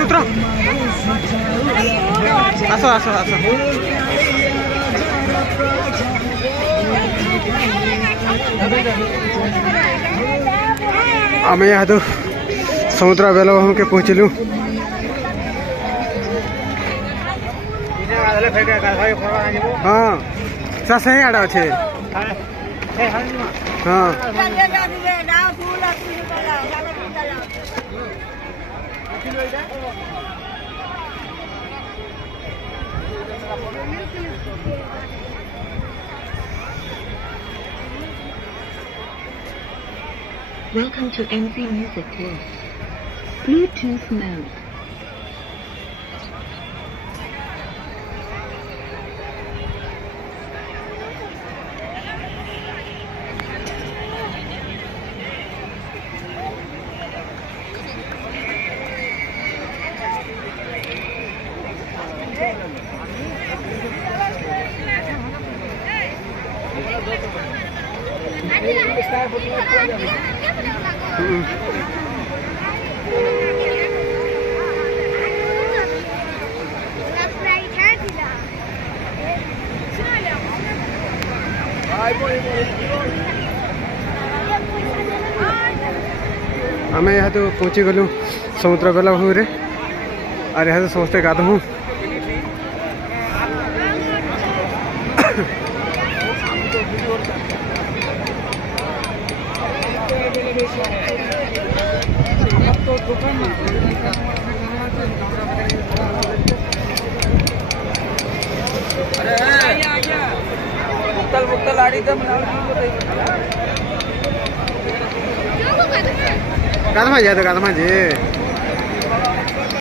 गाड़ी उतर आस आस आस आम यहाँ तो समुद्र बेलगाम के पहुँचलु हाँ चाष आड़े अच्छे हाँ Welcome to NZ Music Plus. Bluetooth mode. आम यहाँ तो पहुँची गलु समुद्र बेलाभूमि और यहाँ तो समस्ते गाधमु गाधमा जाए तो गाधमा जी